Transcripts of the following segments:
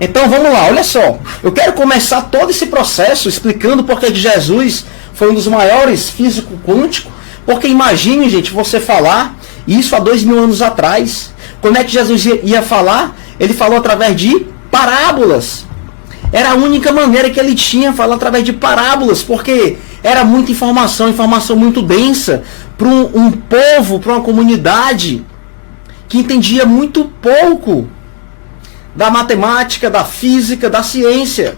Então vamos lá, olha só. Eu quero começar todo esse processo explicando porque que Jesus foi um dos maiores físicos quânticos. Porque imagine, gente, você falar isso há 2000 anos atrás. Como é que Jesus ia falar? Ele falou através de parábolas. Era a única maneira que ele tinha, falar através de parábolas, porque era muita informação, informação muito densa, para um povo, para uma comunidade que entendia muito pouco da matemática, da física, da ciência.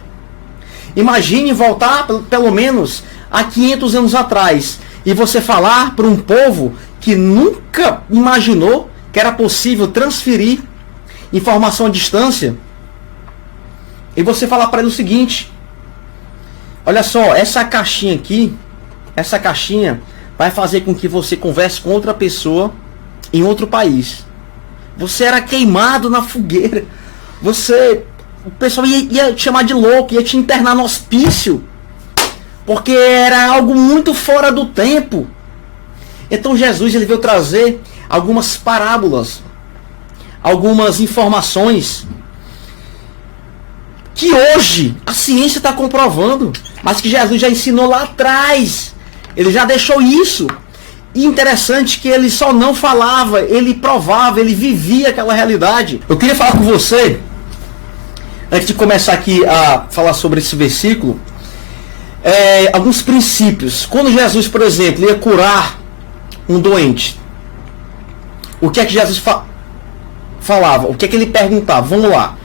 Imagine voltar pelo menos a 500 anos atrás e você falar para um povo que nunca imaginou que era possível transferir informação à distância. E você falar para ele o seguinte: olha só, essa caixinha aqui, essa caixinha vai fazer com que você converse com outra pessoa em outro país. Você era queimado na fogueira. O pessoal ia te chamar de louco, ia te internar no hospício, porque era algo muito fora do tempo. Então Jesus ele veio trazer algumas parábolas, algumas informações que hoje a ciência está comprovando, mas que Jesus já ensinou lá atrás. Ele já deixou isso. E interessante que ele só não falava, ele provava, ele vivia aquela realidade. Eu queria falar com você, antes de começar aqui a falar sobre esse versículo, alguns princípios. Quando Jesus, por exemplo, ia curar um doente, o que é que Jesus falava? O que é que ele perguntava? Vamos lá.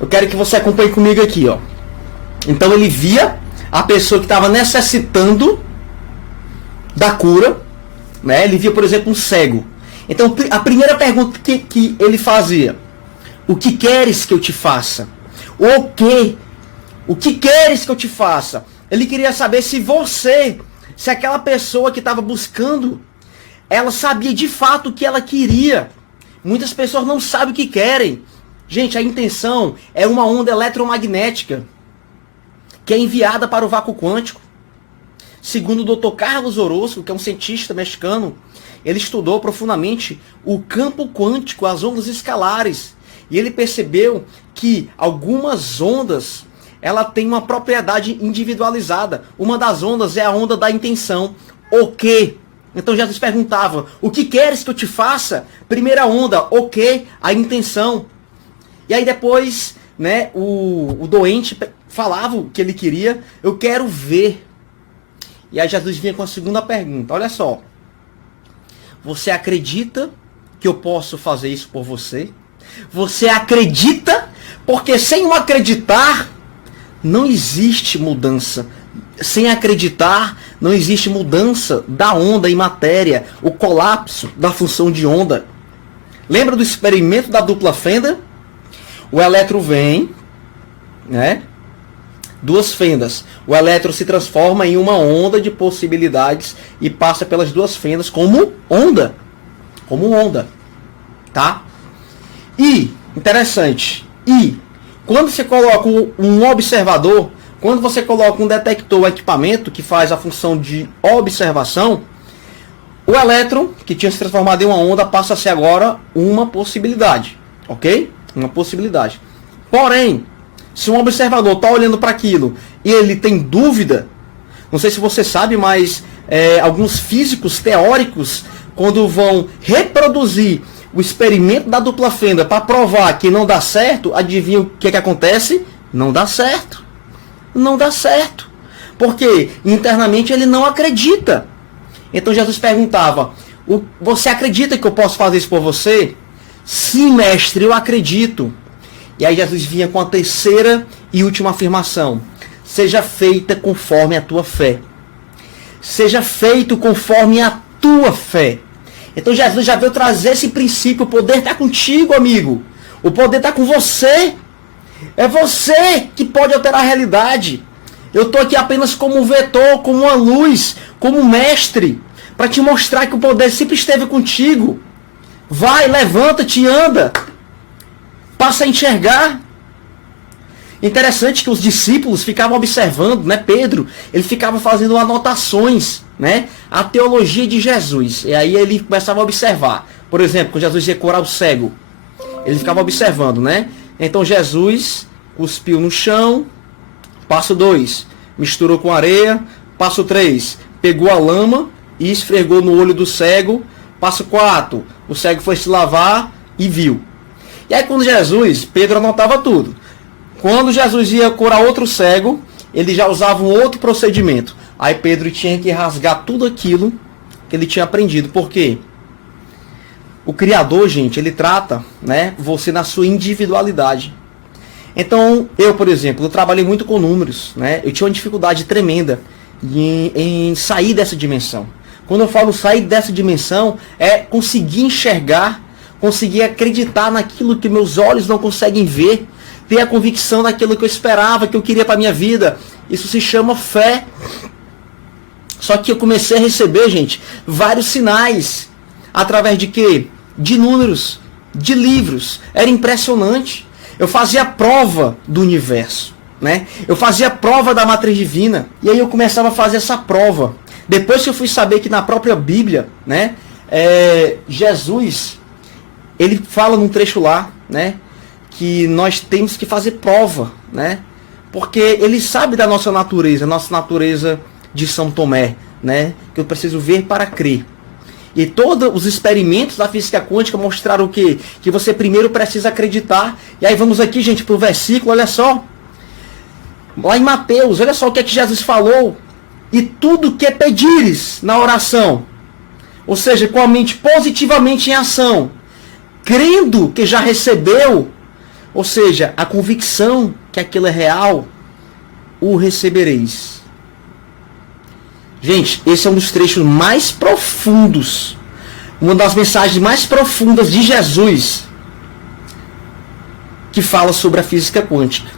Eu quero que você acompanhe comigo aqui, ó. Então ele via a pessoa que estava necessitando da cura, né? Ele via, por exemplo, um cego. Então a primeira pergunta que ele fazia: o que queres que eu te faça? O que queres que eu te faça? Ele queria saber se aquela pessoa que estava buscando, ela sabia de fato o que ela queria. Muitas pessoas não sabem o que querem. Gente, a intenção é uma onda eletromagnética que é enviada para o vácuo quântico. Segundo o Dr. Carlos Orozco, que é um cientista mexicano, ele estudou profundamente o campo quântico, as ondas escalares. E ele percebeu que algumas ondas, ela tem uma propriedade individualizada. Uma das ondas é a onda da intenção. O quê? Então Jesus perguntava: o que queres que eu te faça? Primeira onda, o quê? A intenção. E aí depois, né, o doente falava o que ele queria: eu quero ver. E aí Jesus vinha com a segunda pergunta: olha só, você acredita que eu posso fazer isso por você? Você acredita? Porque sem o acreditar, não existe mudança. Sem acreditar, não existe mudança da onda em matéria, o colapso da função de onda. Lembra do experimento da dupla fenda? O elétron vem, né? Duas fendas. O elétron se transforma em uma onda de possibilidades e passa pelas duas fendas como onda. Como onda. Tá? E, interessante, quando você coloca um observador, quando você coloca um detector, um equipamento que faz a função de observação, o elétron, que tinha se transformado em uma onda, passa a ser agora uma possibilidade. Ok? Uma possibilidade. Porém, se um observador está olhando para aquilo e ele tem dúvida, não sei se você sabe, mas alguns físicos teóricos, quando vão reproduzir o experimento da dupla fenda para provar que não dá certo, adivinha o que acontece? Não dá certo. Não dá certo. Porque internamente ele não acredita. Então Jesus perguntava: você acredita que eu posso fazer isso por você? Sim, mestre, eu acredito. E aí Jesus vinha com a terceira e última afirmação: seja feita conforme a tua fé. Seja feito conforme a tua fé. Então Jesus já veio trazer esse princípio. O poder está contigo, amigo. O poder está com você. É você que pode alterar a realidade. Eu estou aqui apenas como um vetor, como uma luz, como um mestre, para te mostrar que o poder sempre esteve contigo. Vai, levanta-te e anda. Passa a enxergar. Interessante que os discípulos ficavam observando, né? Pedro, ele ficava fazendo anotações, né? A teologia de Jesus. E aí ele começava a observar. Por exemplo, quando Jesus ia curar o cego, ele ficava observando, né? Então Jesus cuspiu no chão. Passo 2, misturou com areia. Passo 3, pegou a lama e esfregou no olho do cego. Passo 4, o cego foi se lavar e viu. E aí quando Jesus, Pedro anotava tudo. Quando Jesus ia curar outro cego, ele já usava um outro procedimento. Aí Pedro tinha que rasgar tudo aquilo que ele tinha aprendido. Por quê? O Criador, gente, ele trata, né, você na sua individualidade. Então, eu, por exemplo, eu trabalhei muito com números, né? Eu tinha uma dificuldade tremenda em sair dessa dimensão. Quando eu falo sair dessa dimensão, é conseguir enxergar, conseguir acreditar naquilo que meus olhos não conseguem ver, ter a convicção daquilo que eu esperava, que eu queria para minha vida. Isso se chama fé. Só que eu comecei a receber, gente, vários sinais. Através de quê? De números, de livros. Era impressionante. Eu fazia a prova do universo, né? Eu fazia a prova da matriz divina. E aí eu começava a fazer essa prova. Depois que eu fui saber que na própria Bíblia, né? Jesus, ele fala num trecho lá, né? Que nós temos que fazer prova, né? Porque ele sabe da nossa natureza de São Tomé, né? Que eu preciso ver para crer. E todos os experimentos da física quântica mostraram o quê? Que você primeiro precisa acreditar. E aí vamos aqui, gente, para o versículo, olha só. Lá em Mateus, olha só o que é que Jesus falou. E tudo que pedires na oração, ou seja, com a mente positivamente em ação, crendo que já recebeu, ou seja, a convicção que aquilo é real, o recebereis. Gente, esse é um dos trechos mais profundos, uma das mensagens mais profundas de Jesus, que fala sobre a física quântica.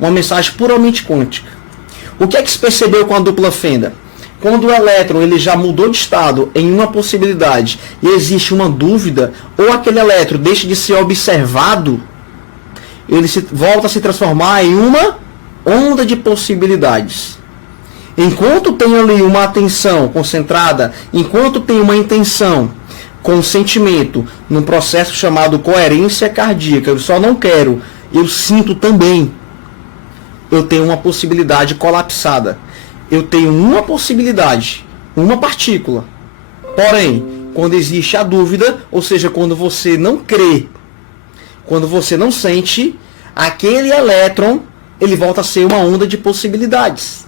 Uma mensagem puramente quântica. O que é que se percebeu com a dupla fenda? Quando o elétron ele já mudou de estado em uma possibilidade e existe uma dúvida, ou aquele elétron deixa de ser observado, ele volta a se transformar em uma onda de possibilidades. Enquanto tem ali uma atenção concentrada, enquanto tem uma intenção com sentimento, num processo chamado coerência cardíaca, eu só não quero, eu sinto também. Eu tenho uma possibilidade colapsada. Eu tenho uma possibilidade, uma partícula. Porém, quando existe a dúvida, ou seja, quando você não crê, quando você não sente, aquele elétron, ele volta a ser uma onda de possibilidades.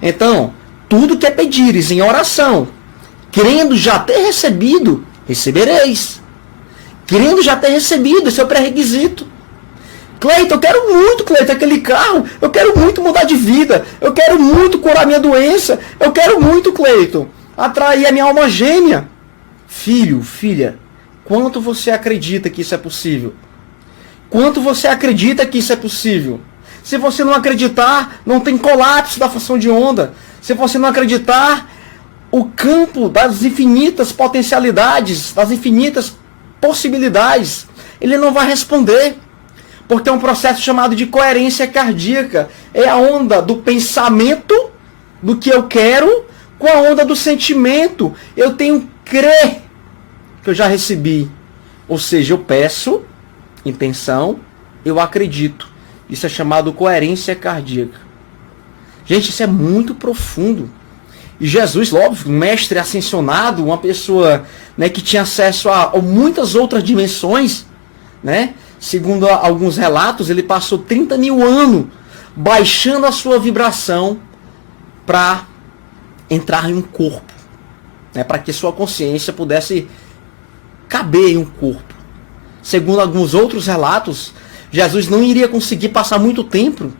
Então, tudo que pedires em oração, crendo já ter recebido, recebereis. Crendo já ter recebido, esse é o pré-requisito. Cleiton, eu quero muito, Cleiton, aquele carro. Eu quero muito mudar de vida. Eu quero muito curar minha doença. Eu quero muito, Cleiton, atrair a minha alma gêmea. Filho, filha, quanto você acredita que isso é possível? Quanto você acredita que isso é possível? Se você não acreditar, não tem colapso da função de onda. Se você não acreditar, o campo das infinitas potencialidades, das infinitas possibilidades, ele não vai responder. Porque é um processo chamado de coerência cardíaca. É a onda do pensamento, do que eu quero, com a onda do sentimento. Eu tenho que crer que eu já recebi. Ou seja, eu peço, intenção, eu acredito. Isso é chamado coerência cardíaca. Gente, isso é muito profundo. E Jesus, óbvio, mestre ascensionado, uma pessoa, né, que tinha acesso a muitas outras dimensões, né? Segundo alguns relatos, ele passou 30 mil anos baixando a sua vibração para entrar em um corpo, né, para que sua consciência pudesse caber em um corpo. Segundo alguns outros relatos, Jesus não iria conseguir passar muito tempo,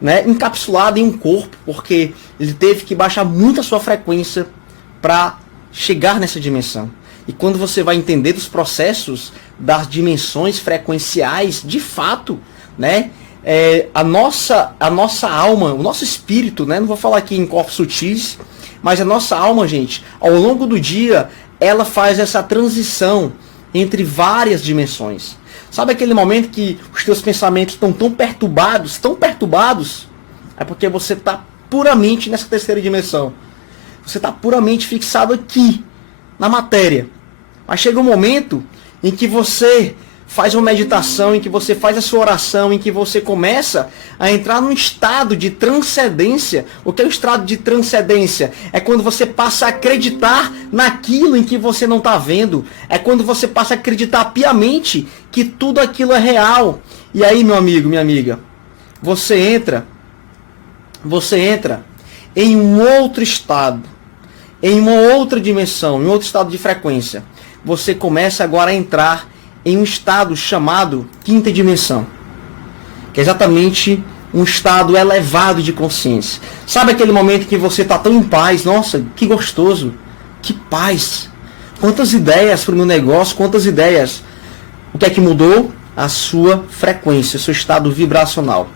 né, encapsulado em um corpo, porque ele teve que baixar muito a sua frequência para chegar nessa dimensão. E quando você vai entender dos processos das dimensões frequenciais, de fato, né, a nossa alma, o nosso espírito, né, não vou falar aqui em corpos sutis, mas a nossa alma, gente, ao longo do dia, ela faz essa transição entre várias dimensões. Sabe aquele momento que os teus pensamentos estão tão perturbados, é porque você está puramente nessa terceira dimensão. Você está puramente fixado aqui, na matéria. Mas chega um momento em que você faz uma meditação, em que você faz a sua oração, em que você começa a entrar num estado de transcendência. O que é o estado de transcendência? É quando você passa a acreditar naquilo em que você não está vendo. É quando você passa a acreditar piamente que tudo aquilo é real. E aí, meu amigo, minha amiga, você entra em um outro estado, em uma outra dimensão, em outro estado de frequência. Você começa agora a entrar em um estado chamado quinta dimensão, que é exatamente um estado elevado de consciência. Sabe aquele momento que você está tão em paz? Nossa, que gostoso, que paz. Quantas ideias para o meu negócio, quantas ideias. O que é que mudou? A sua frequência, seu estado vibracional.